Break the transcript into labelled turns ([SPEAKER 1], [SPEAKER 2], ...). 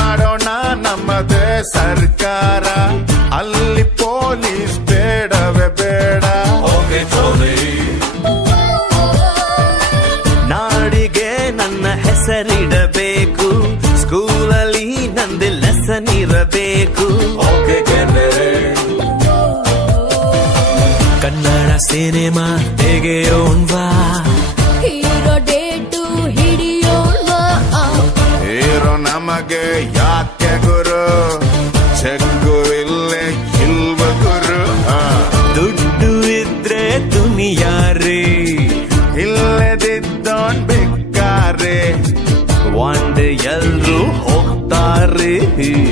[SPEAKER 1] ಮಾಡೋಣ ನಮ್ಮದೇ ಸರ್ಕಾರ, ಅಲ್ಲಿ ಪೊಲೀಸ್ ಬೇಡವೇ ಬೇಡ.
[SPEAKER 2] ನಾಡಿಗೆ ನನ್ನ ಹೆಸರಿಡಬೇಕು, ಸ್ಕೂಲಲ್ಲಿ ನಂದು ಲೆಸನ್ ಇರಬೇಕು. ಕನ್ನಡ ಸಿನಿಮಾ ತೆಗೆಯೋಣ್ವಾ,
[SPEAKER 3] ಹೀರೋ ಡೇಟು ಹಿಡಿಯೋಣ್ವಾ.
[SPEAKER 1] ಹೀರೋ ನಮಗೆ ಯಾಕೆ ಗುರು, ಚೆಕ್ಕು ಇಲ್ಲೇ ಇಲ್ವ ಗುರು.
[SPEAKER 2] ದುಡ್ಡು ಇದ್ರೆ ದುನಿಯಾರಿ,
[SPEAKER 1] ಇಲ್ಲದಿದ್ದೋನ್ ಬೇಕಾರೆ,
[SPEAKER 2] ಒಂದ್ ಎಲ್ರು ಹೋಗ್ತಾರೆ.